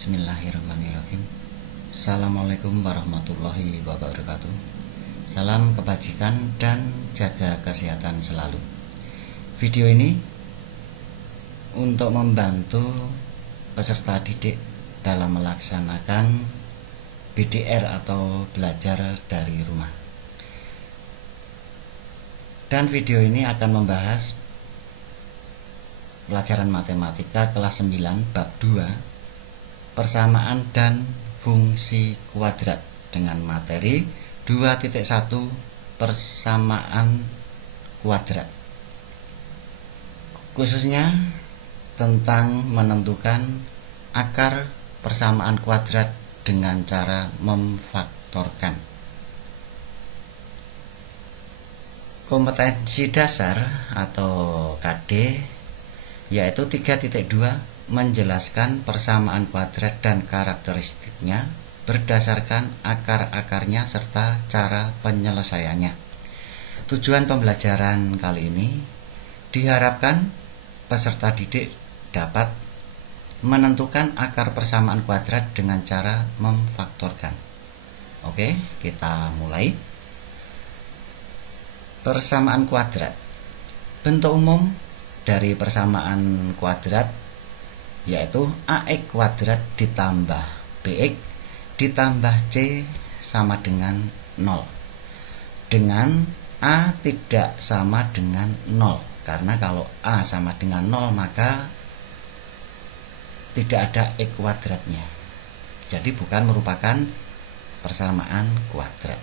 Bismillahirrahmanirrahim. Assalamualaikum warahmatullahi wabarakatuh. Salam kebajikan dan jaga kesehatan selalu. Video ini untuk membantu peserta didik dalam melaksanakan BDR atau belajar dari rumah. Dan video ini akan membahas pelajaran matematika kelas 9 bab 2, persamaan dan fungsi kuadrat, dengan materi 2.1 persamaan kuadrat, khususnya tentang menentukan akar persamaan kuadrat dengan cara memfaktorkan. Kompetensi dasar atau KD yaitu 3.2 menjelaskan persamaan kuadrat dan karakteristiknya berdasarkan akar-akarnya serta cara penyelesaiannya. Tujuan pembelajaran kali ini diharapkan peserta didik dapat menentukan akar persamaan kuadrat dengan cara memfaktorkan. Oke, kita mulai. Persamaan kuadrat. Bentuk umum dari persamaan kuadrat yaitu AX kuadrat ditambah BX ditambah C sama dengan 0, dengan A tidak sama dengan 0, karena kalau A sama dengan 0 maka tidak ada X kuadratnya, jadi bukan merupakan persamaan kuadrat.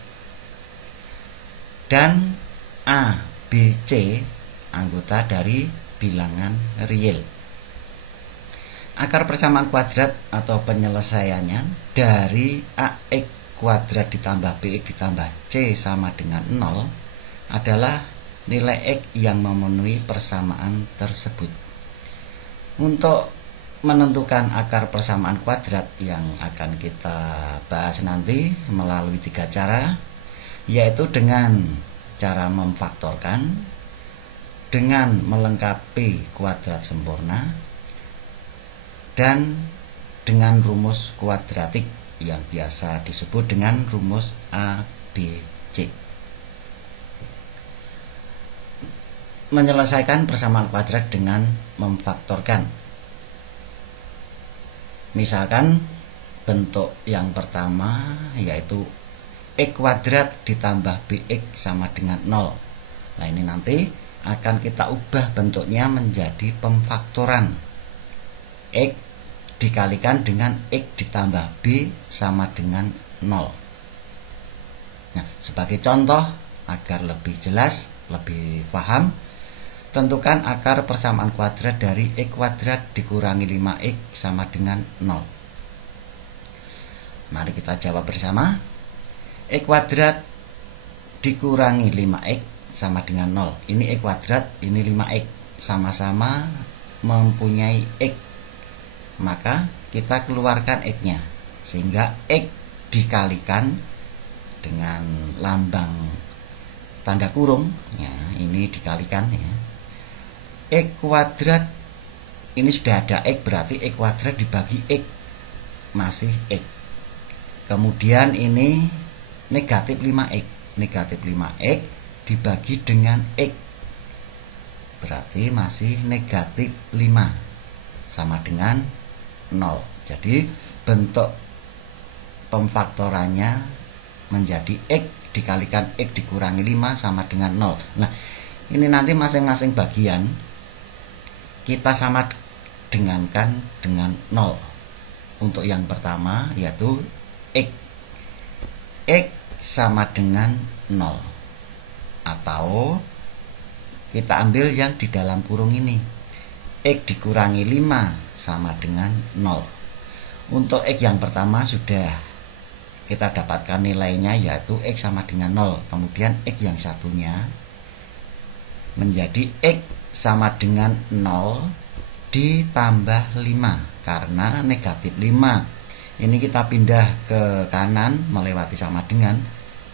Dan A, B, C anggota dari bilangan real. Akar persamaan kuadrat atau penyelesaiannya dari AX kuadrat ditambah BX ditambah C sama dengan 0 adalah nilai X yang memenuhi persamaan tersebut. Untuk menentukan akar persamaan kuadrat yang akan kita bahas nanti melalui 3 cara, yaitu dengan cara memfaktorkan, dengan melengkapi kuadrat sempurna, dan dengan rumus kuadratik yang biasa disebut dengan rumus ABC. Menyelesaikan persamaan kuadrat dengan memfaktorkan. Misalkan bentuk yang pertama yaitu X kuadrat ditambah BX sama dengan 0. Nah, ini nanti akan kita ubah bentuknya menjadi pemfaktoran. X dikalikan dengan X ditambah B sama dengan 0. Nah, sebagai contoh agar lebih jelas, lebih paham, tentukan akar persamaan kuadrat dari X kuadrat dikurangi 5X sama dengan 0. Mari kita jawab bersama. X kuadrat dikurangi 5X sama dengan 0. Ini X kuadrat, ini 5X, sama-sama mempunyai X. Maka kita keluarkan X-nya, sehingga X dikalikan dengan lambang tanda kurung ya, ini dikalikan ya. X kuadrat ini sudah ada X, berarti X kuadrat dibagi X masih X. Kemudian ini negatif 5X, negatif 5X dibagi dengan X berarti masih negatif 5 sama dengan 0. Jadi bentuk pemfaktorannya menjadi X dikalikan X dikurangi 5 sama dengan 0. Nah, ini nanti masing-masing bagian kita sama dengankan dengan 0. Untuk yang pertama yaitu X. X sama dengan 0. Atau kita ambil yang di dalam kurung ini. X dikurangi 5 sama dengan 0. Untuk X yang pertama sudah kita dapatkan nilainya yaitu X sama dengan 0. Kemudian X yang satunya menjadi X sama dengan 0 ditambah 5, karena negatif 5 ini kita pindah ke kanan melewati sama dengan,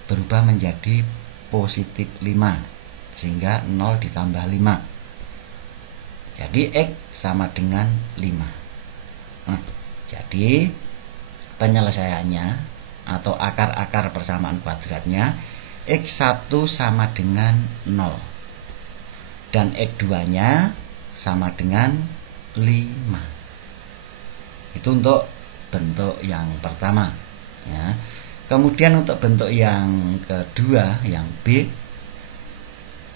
berubah menjadi positif 5, sehingga 0 ditambah 5. Jadi X sama dengan 5. Nah, Jadi penyelesaiannya atau akar-akar persamaan kuadratnya X1 sama dengan 0 dan X2 nya sama dengan 5. Itu untuk bentuk yang pertama ya. Kemudian untuk bentuk yang kedua, yang B,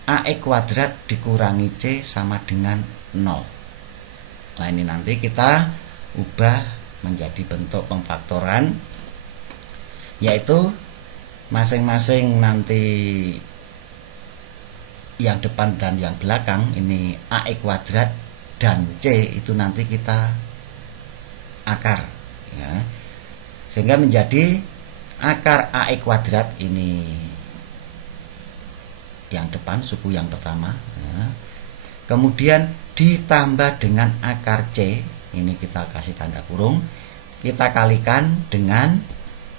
AX kuadrat dikurangi C sama dengan 0. Nah ini nanti kita ubah menjadi bentuk pemfaktoran, yaitu masing-masing nanti yang depan dan yang belakang ini AX kuadrat dan C itu nanti kita akar ya. Sehingga menjadi akar AX kuadrat ini yang depan, suku yang pertama ya. Kemudian ditambah dengan akar C, ini kita kasih tanda kurung, kita kalikan dengan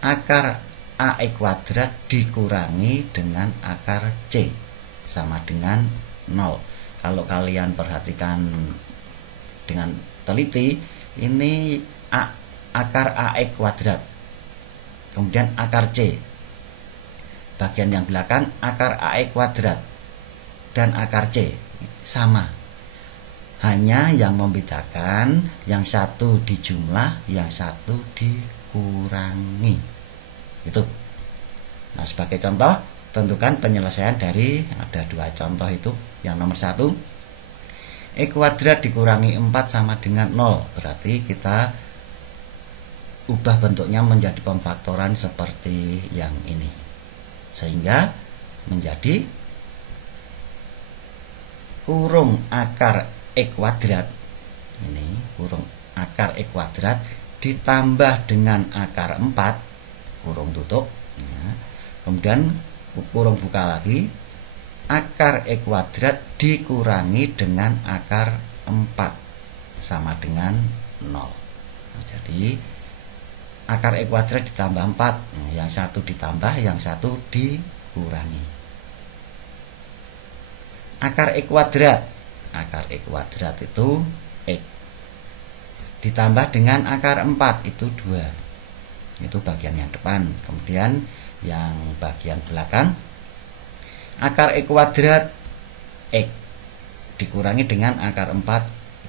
akar AX kuadrat dikurangi dengan akar C sama dengan 0. Kalau kalian perhatikan dengan teliti, ini akar AX kuadrat, kemudian akar C, bagian yang belakang akar AX kuadrat dan akar C sama, hanya yang membedakan yang satu dijumlah, yang satu dikurangi. Itu. Nah sebagai contoh, tentukan penyelesaian dari ada dua contoh itu. Yang nomor 1, X kuadrat dikurangi 4 sama dengan 0, berarti kita ubah bentuknya menjadi pemfaktoran seperti yang ini, sehingga menjadi kurung akar X kuadrat, ini kurung akar X kuadrat ditambah dengan akar 4 kurung tutup ya. Kemudian kurung buka lagi, akar X kuadrat dikurangi dengan akar 4 sama dengan 0. Nah, jadi akar X kuadrat ditambah 4, nah, yang satu ditambah, yang satu dikurangi. Akar X kuadrat, akar X kuadrat itu X ditambah dengan akar 4 itu 2, itu bagian yang depan. Kemudian yang bagian belakang, akar X kuadrat X dikurangi dengan akar 4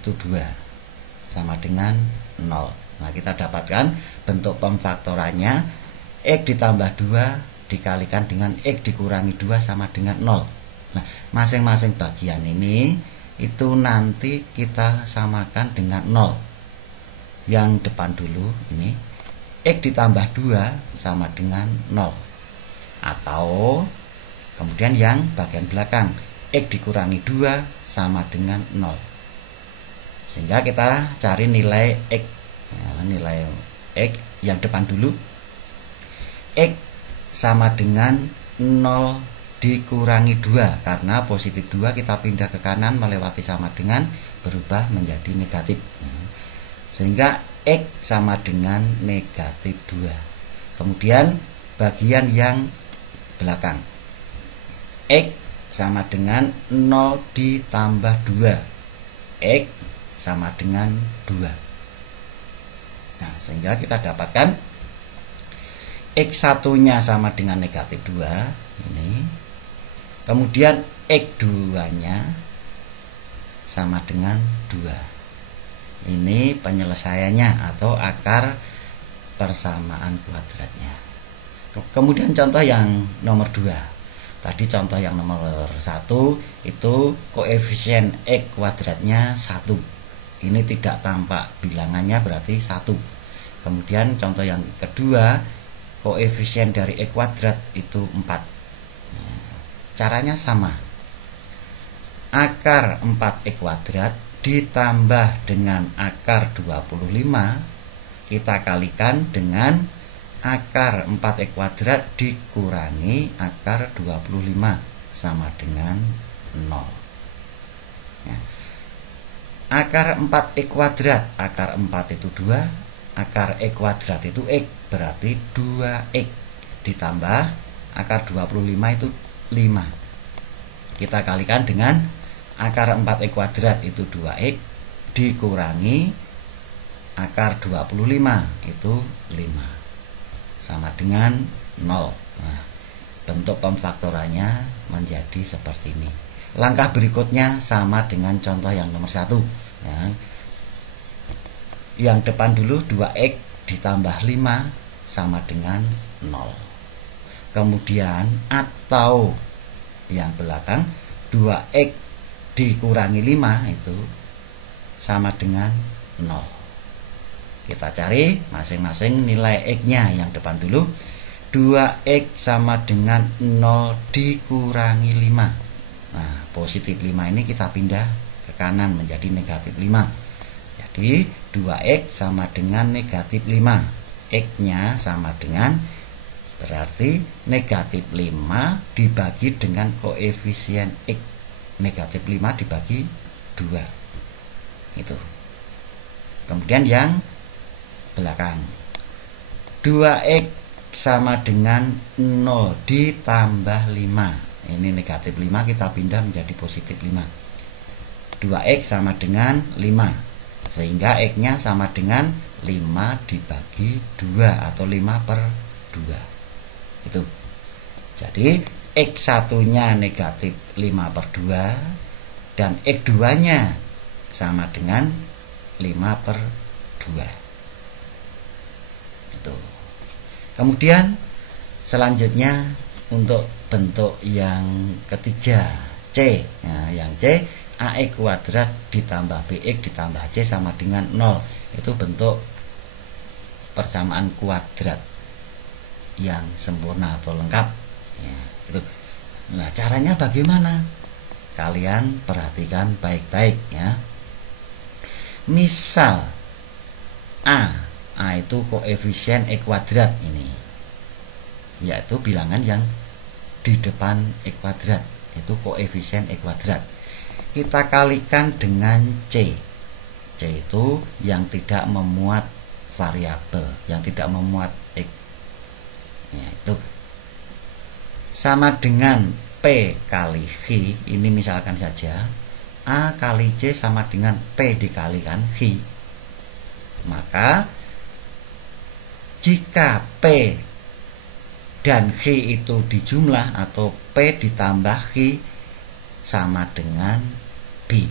itu 2 sama dengan 0. Nah kita dapatkan bentuk pemfaktorannya X ditambah 2 dikalikan dengan X dikurangi 2 sama dengan 0. Nah masing-masing bagian ini itu nanti kita samakan dengan 0. Yang depan dulu ini X ditambah 2 sama dengan 0. Atau kemudian yang bagian belakang X dikurangi 2 sama dengan 0. Sehingga kita cari nilai X ya, nilai X yang depan dulu, X sama dengan 0 dikurangi 2, karena positif 2 kita pindah ke kanan melewati sama dengan berubah menjadi negatif, sehingga X sama dengan negatif 2. Kemudian bagian yang belakang, X sama dengan 0 ditambah 2, X sama dengan 2. Nah sehingga kita dapatkan X1 nya sama dengan negatif 2 ini. Kemudian X2 nya sama dengan 2. Ini penyelesaiannya atau akar persamaan kuadratnya. Kemudian contoh yang nomor 2. Tadi contoh yang nomor 1 itu koefisien X kuadratnya 1. Ini tidak tampak bilangannya, berarti 1. Kemudian contoh yang kedua, koefisien dari X kuadrat itu 4. Caranya sama. Akar 4X kuadrat ditambah dengan akar 25 kita kalikan dengan akar 4X kuadrat dikurangi akar 25 sama dengan 0 ya. Akar 4X kuadrat, akar 4 itu 2, akar X kuadrat itu X, berarti 2X ditambah akar 25 itu 5. Kita kalikan dengan akar 4X kuadrat itu 2X dikurangi akar 25 itu 5 sama dengan 0. Nah, bentuk pemfaktorannya menjadi seperti ini. Langkah berikutnya sama dengan contoh yang nomor 1 ya. Yang depan dulu 2x ditambah 5 sama dengan 0. Kemudian atau yang belakang 2x dikurangi 5 itu sama dengan 0. Kita cari masing-masing nilai x-nya. Yang depan dulu 2x sama dengan 0 dikurangi 5. Nah, positif 5 ini kita pindah ke kanan menjadi negatif 5. Jadi 2x sama dengan negatif 5. X-nya sama dengan berarti negatif 5 dibagi dengan koefisien X. Negatif 5 dibagi 2. Itu. Kemudian yang belakang 2x sama dengan 0 ditambah 5. Ini negatif 5 kita pindah menjadi positif 5. 2x sama dengan 5. Sehingga x-nya sama dengan 5 dibagi 2 atau 5 per 2. Itu. Jadi x1 nya negatif 5 per 2 dan x2 nya sama dengan 5 per 2. Itu. Kemudian selanjutnya untuk bentuk yang ketiga C. Nah, yang C ax kuadrat ditambah bx ditambah c sama dengan 0. Itu bentuk persamaan kuadrat yang sempurna atau lengkap ya, gitu. Nah, caranya bagaimana? Kalian perhatikan baik-baik ya. Misal A itu koefisien x kuadrat ini, yaitu bilangan yang di depan x kuadrat, itu koefisien x kuadrat. Kita kalikan dengan C. C itu yang tidak memuat variabel, yang tidak memuat X ya, itu sama dengan P kali X. Ini misalkan saja A kali C sama dengan P dikalikan X. Maka jika P dan X itu dijumlah atau P ditambah X sama dengan B.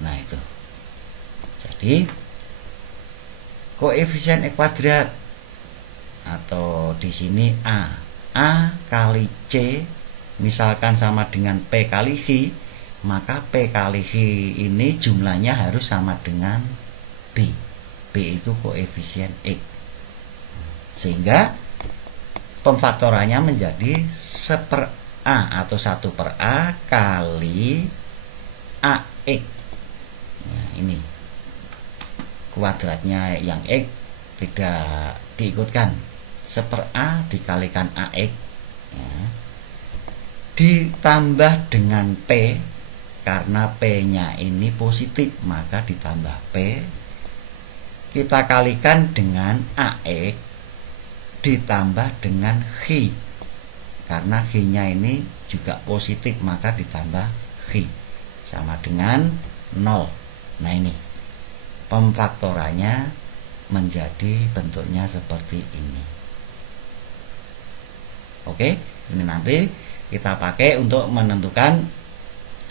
Nah, itu. Jadi koefisien X kuadrat atau di sini A kali C misalkan sama dengan P kali X, maka P kali X ini jumlahnya harus sama dengan B. B itu koefisien X. Sehingga pemfaktorannya menjadi 1/A atau 1/A kali AX. Nah, ini kuadratnya yang X tidak diikutkan. 1/A dikalikan AX ya, ditambah dengan P. Karena P nya ini positif maka ditambah P, kita kalikan dengan AX ditambah dengan X. Karena X nya ini juga positif maka ditambah X sama dengan 0. Nah, ini pemfaktorannya menjadi bentuknya seperti ini. Oke, ini nanti kita pakai untuk menentukan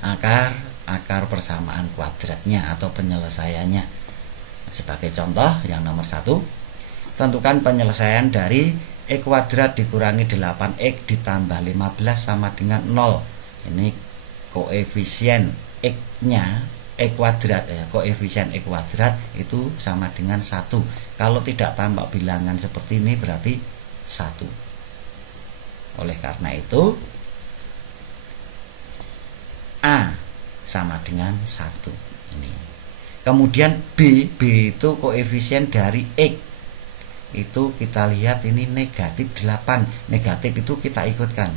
akar persamaan kuadratnya atau penyelesaiannya. Sebagai contoh yang nomor 1, tentukan penyelesaian dari x kuadrat dikurangi 8x ditambah 15 sama dengan 0. Ini koefisien x-nya x kuadrat ya, koefisien x kuadrat itu sama dengan 1. Kalau tidak tampak bilangan seperti ini berarti 1. Oleh karena itu A sama dengan 1 ini. Kemudian B itu koefisien dari X. Itu kita lihat ini negatif 8. Negatif itu kita ikutkan.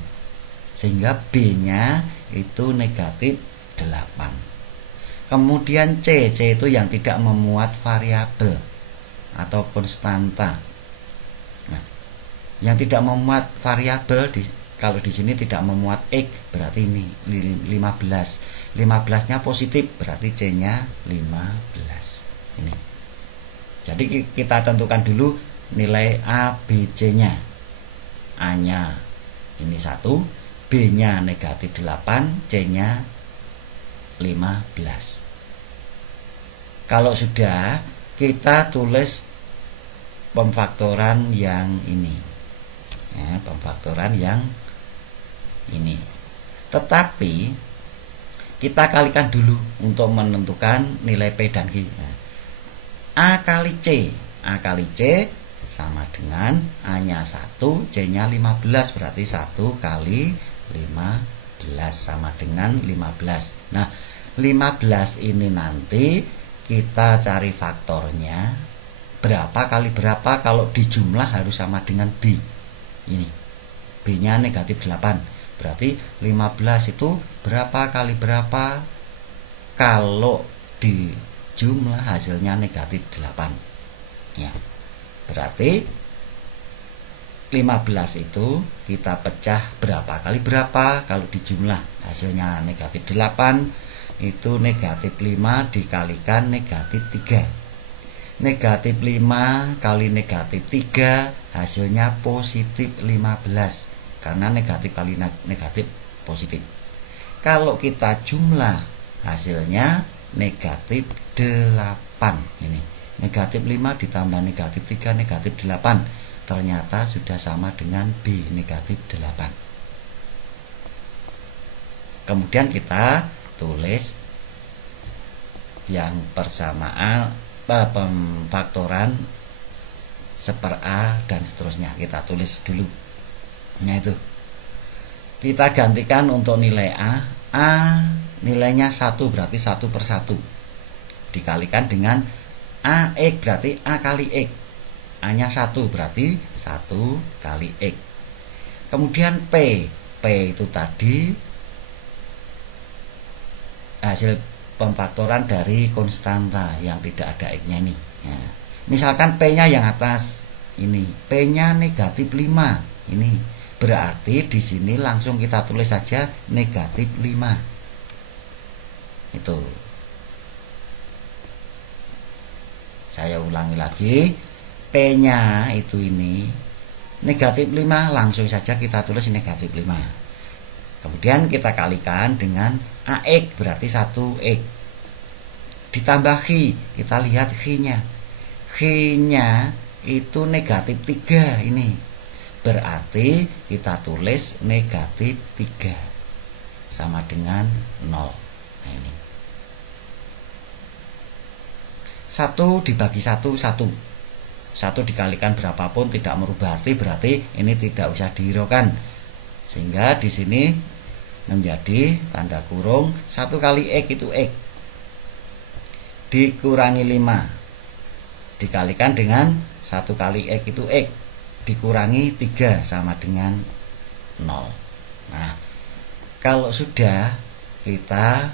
Sehingga B-nya itu negatif 8. Kemudian C itu yang tidak memuat variabel atau konstanta. Nah, yang tidak memuat variabel kalau di sini tidak memuat X berarti ini 15. 15-nya positif berarti C-nya 15. Ini. Jadi kita tentukan dulu nilai A, B, C-nya. A-nya ini 1, B-nya negatif 8, C-nya 15. Kalau sudah, kita tulis pemfaktoran yang ini. Ya, pemfaktoran yang ini. Tetapi kita kalikan dulu untuk menentukan nilai P dan Q. Nah, A kali C. A kali C sama dengan A-nya 1, C-nya 15. Berarti 1 kali 15 sama dengan 15. Nah, 15 ini nanti kita cari faktornya. Berapa kali berapa, kalau dijumlah harus sama dengan B. Ini. B-nya negatif 8. Berarti 15 itu berapa kali berapa? Kalau dijumlah hasilnya negatif 8. Ya. Berarti 15 itu kita pecah berapa kali berapa? Kalau dijumlah hasilnya negatif 8, itu negatif 5 dikalikan negatif 3. Negatif 5 kali negatif 3 hasilnya positif 15. Karena negatif kali negatif positif. Kalau kita jumlah hasilnya negatif 8. Ini negatif 5 ditambah negatif 3 negatif 8. Ternyata sudah sama dengan B negatif 8. Kemudian kita tulis yang persamaan pemfaktoran seper A dan seterusnya. Kita tulis dulu. Nah itu kita gantikan untuk nilai A. A nilainya 1, berarti 1 per 1 dikalikan dengan AX, berarti A kali X. A nya 1, berarti 1 kali X. Kemudian P itu tadi hasil pemfaktoran dari konstanta yang tidak ada X nya ini. Ya. Misalkan P nya yang atas ini, P nya negatif 5 ini. Berarti di sini langsung kita tulis saja negatif 5. Itu. Saya ulangi lagi. P-nya itu ini negatif 5, langsung saja kita tulis negatif 5. Kemudian kita kalikan dengan AX, berarti 1X. Ditambah X, kita lihat X-nya. X-nya itu negatif 3 ini. Berarti kita tulis negatif 3 sama dengan 0. Nah ini 1 dibagi 1, 1 dikalikan berapapun tidak merubah arti, berarti ini tidak usah dihiraukan. Sehingga di sini menjadi tanda kurung 1 kali X itu X dikurangi 5 dikalikan dengan 1 kali X itu X dikurangi 3 sama dengan 0. Nah, kalau sudah kita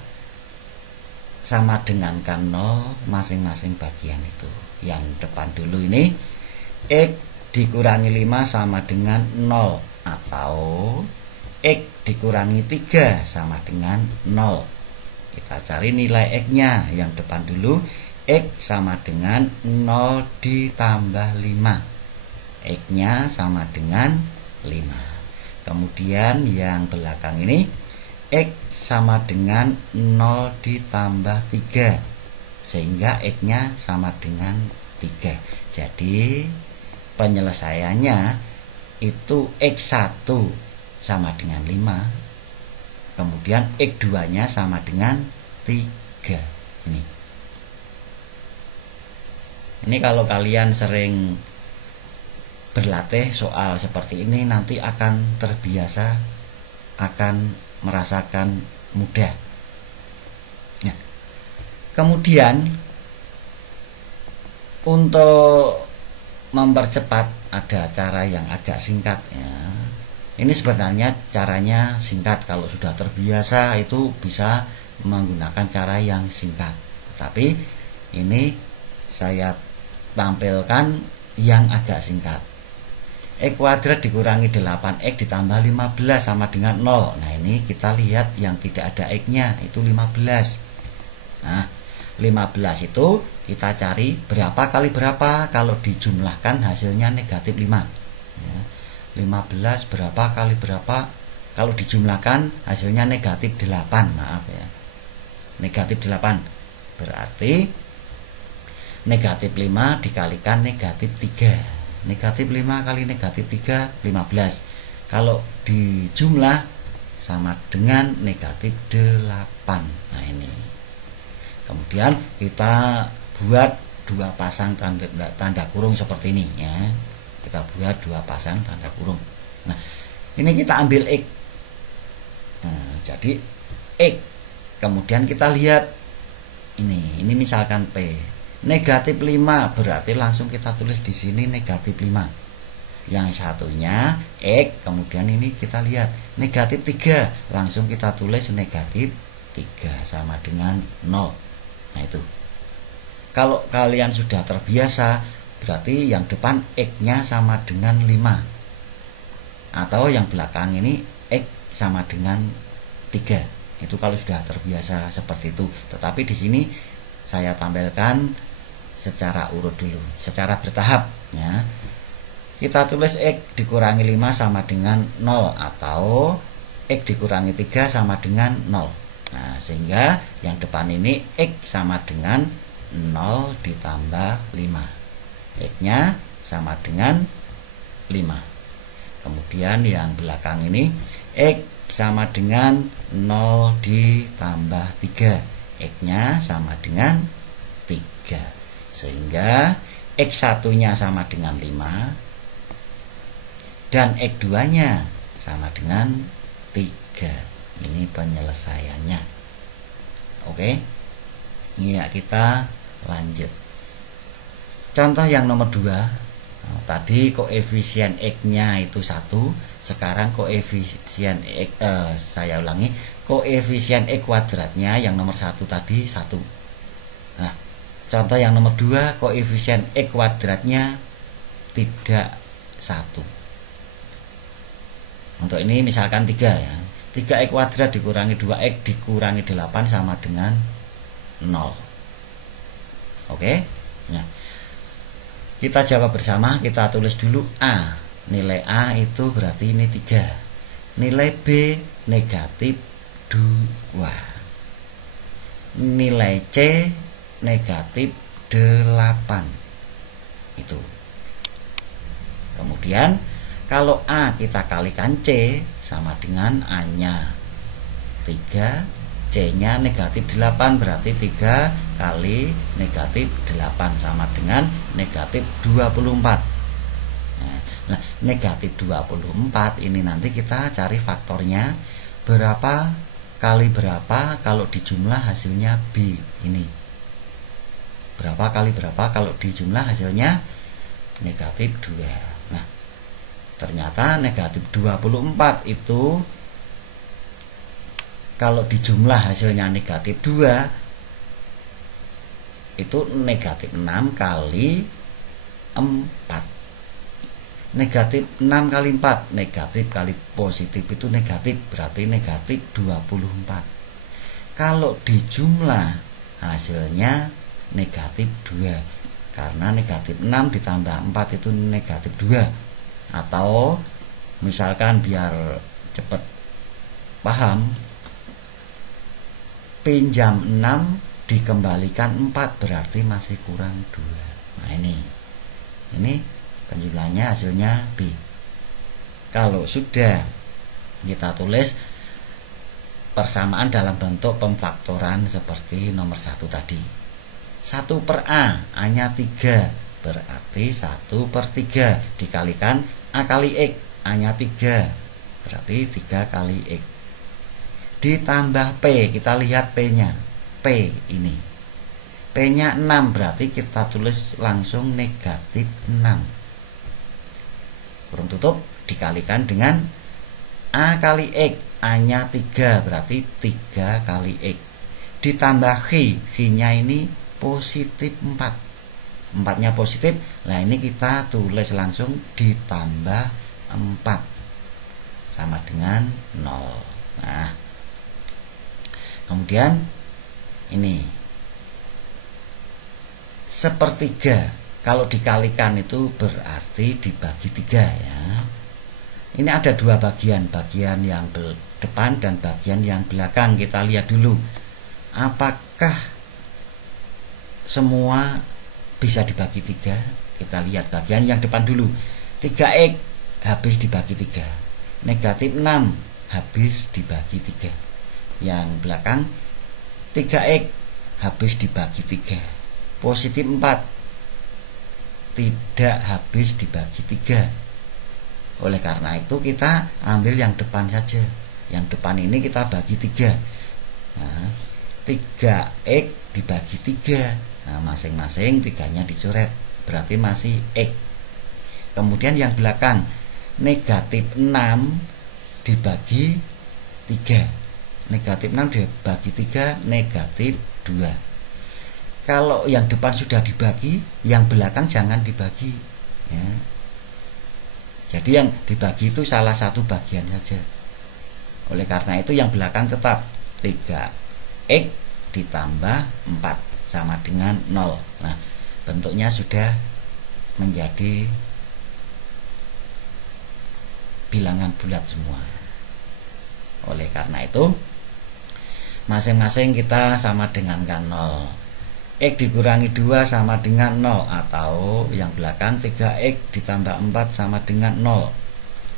sama dengankan 0 masing-masing bagian itu. Yang depan dulu ini X dikurangi 5 sama dengan 0, atau X dikurangi 3 sama dengan 0. Kita cari nilai X nya. Yang depan dulu X sama dengan 0 ditambah 5. X nya sama dengan 5. Kemudian yang belakang ini X sama dengan 0 ditambah 3, sehingga X nya sama dengan 3. Jadi penyelesaiannya itu X1 sama dengan 5, kemudian X2 nya sama dengan 3. Ini kalau kalian sering berlatih soal seperti ini, nanti akan terbiasa, akan merasakan mudah. Nah, kemudian untuk mempercepat ada cara yang agak singkat ya. Ini sebenarnya caranya singkat, kalau sudah terbiasa itu bisa menggunakan cara yang singkat. Tetapi ini saya tampilkan yang agak singkat. X kuadrat dikurangi 8X ditambah 15 sama dengan 0. Nah ini kita lihat yang tidak ada X nya itu 15. Nah 15 itu kita cari berapa kali berapa kalau dijumlahkan hasilnya negatif 5 ya. 15 berapa kali berapa kalau dijumlahkan hasilnya negatif 8, maaf ya, negatif 8 berarti negatif 5 dikalikan negatif 3. Negatif 5 kali negatif 3 15. Kalau dijumlah sama dengan negatif 8. Nah ini. Kemudian kita buat dua pasang tanda kurung seperti ini ya. Kita buat dua pasang tanda kurung. Nah, ini kita ambil X. Nah, jadi X. Kemudian kita lihat ini misalkan P. Negatif 5 berarti langsung kita tulis di sini negatif 5. Yang satunya X, kemudian ini kita lihat negatif 3, langsung kita tulis negatif 3 sama dengan 0. Nah itu. Kalau kalian sudah terbiasa, berarti yang depan X-nya sama dengan 5. Atau yang belakang ini X sama dengan 3. Itu kalau sudah terbiasa seperti itu. Tetapi di sini saya tampilkan secara urut dulu, secara bertahap ya. Kita tulis X dikurangi 5 sama dengan 0 atau X dikurangi 3 sama dengan 0. Nah, sehingga yang depan ini X sama dengan 0 ditambah 5. X-nya sama dengan 5. Kemudian yang belakang ini X sama dengan 0 ditambah 3. X-nya sama dengan 3. Sehingga X1 nya sama dengan 5 dan X2 nya sama dengan 3. Ini penyelesaiannya. Oke. Ini ya, kita lanjut. Contoh yang nomor 2. Nah, tadi koefisien X-nya itu 1. Sekarang koefisien X, saya ulangi, koefisien X kuadratnya yang nomor 1 tadi 1. Nah, contoh yang nomor 2, koefisien X kuadratnya tidak 1. Untuk ini misalkan 3 ya. 3x kuadrat dikurangi 2x dikurangi 8 sama dengan 0. Oke. Nah, kita jawab bersama. Kita tulis dulu A. Nilai A itu berarti ini 3. Nilai B negatif 2. Nilai C negatif 8. Itu. Kemudian kalau A kita kalikan C sama dengan A-nya 3, C-nya negatif 8, berarti 3 kali negatif 8 sama dengan negatif 24. Nah, negatif 24 ini nanti kita cari faktornya berapa kali berapa kalau dijumlah hasilnya B ini. Berapa kali berapa kalau dijumlah hasilnya negatif 2. Nah, ternyata negatif 24 itu kalau dijumlah hasilnya negatif 2 itu negatif 6 kali 4. Negatif 6 kali 4, negatif kali positif itu negatif, berarti negatif 24. Kalau dijumlah hasilnya negatif 2, karena negatif 6 ditambah 4 itu negatif 2. Atau misalkan biar cepat paham, pinjam 6 dikembalikan 4 berarti masih kurang 2. Nah ini penjumlahannya hasilnya B. Kalau sudah kita tulis persamaan dalam bentuk pemfaktoran seperti nomor 1 tadi. 1 per A, A-nya 3, berarti 1 per 3 dikalikan A kali X, A-nya 3, berarti 3 kali X. Ditambah P, kita lihat P-nya. P ini. P-nya 6, berarti kita tulis langsung negatif 6. Kurung tutup, dikalikan dengan A kali X, A-nya 3, berarti 3 kali X. Ditambah X-nya ini positif 4. 4-nya positif, nah ini kita tulis langsung ditambah 4 sama dengan 0. Nah, kemudian ini sepertiga kalau dikalikan itu berarti dibagi 3 ya. Ini ada 2 bagian, bagian yang depan dan bagian yang belakang. Kita lihat dulu apakah semua bisa dibagi 3. Kita lihat bagian yang depan dulu. 3x habis dibagi 3, negatif 6 habis dibagi 3. Yang belakang 3x habis dibagi 3, positif 4 tidak habis dibagi 3. Oleh karena itu kita ambil yang depan saja. Yang depan ini kita bagi 3. Nah, 3x dibagi 3. Nah, masing-masing 3-nya dicoret, berarti masih x. Kemudian yang belakang negatif 6 dibagi 3. Negatif 6 dibagi 3, negatif 2. Kalau yang depan sudah dibagi, yang belakang jangan dibagi ya. Jadi yang dibagi itu salah satu bagian saja. Oleh karena itu yang belakang tetap 3x ditambah 4 sama dengan 0. Nah, bentuknya sudah menjadi bilangan bulat semua. Oleh karena itu masing-masing kita sama dengan 0. X dikurangi 2 sama dengan 0, atau yang belakang 3x ditambah 4 sama dengan 0.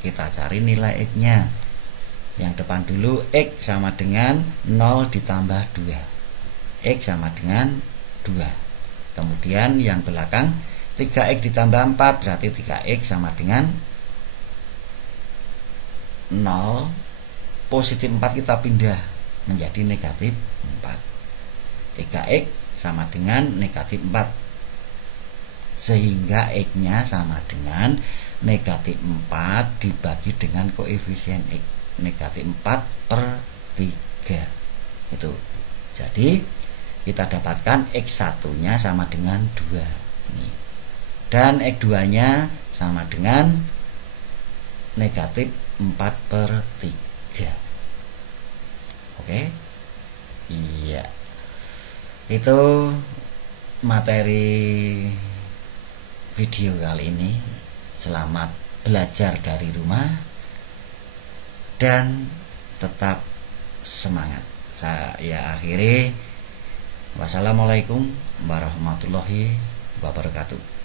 Kita cari nilai x-nya. Yang depan dulu, x sama dengan 0 ditambah 2. X sama dengan 2. Kemudian yang belakang 3x ditambah 4 berarti 3x sama dengan 0. Positif 4 kita pindah menjadi negatif 4. 3x sama dengan negatif 4, sehingga x-nya sama dengan negatif 4 dibagi dengan koefisien x, negatif 4/3 itu. Jadi kita dapatkan x1 nya sama dengan 2 ini, dan x2 nya sama dengan negatif 4/3. Oke, iya, itu materi video kali ini. Selamat belajar dari rumah dan tetap semangat. Saya akhiri. Wassalamualaikum warahmatullahi wabarakatuh.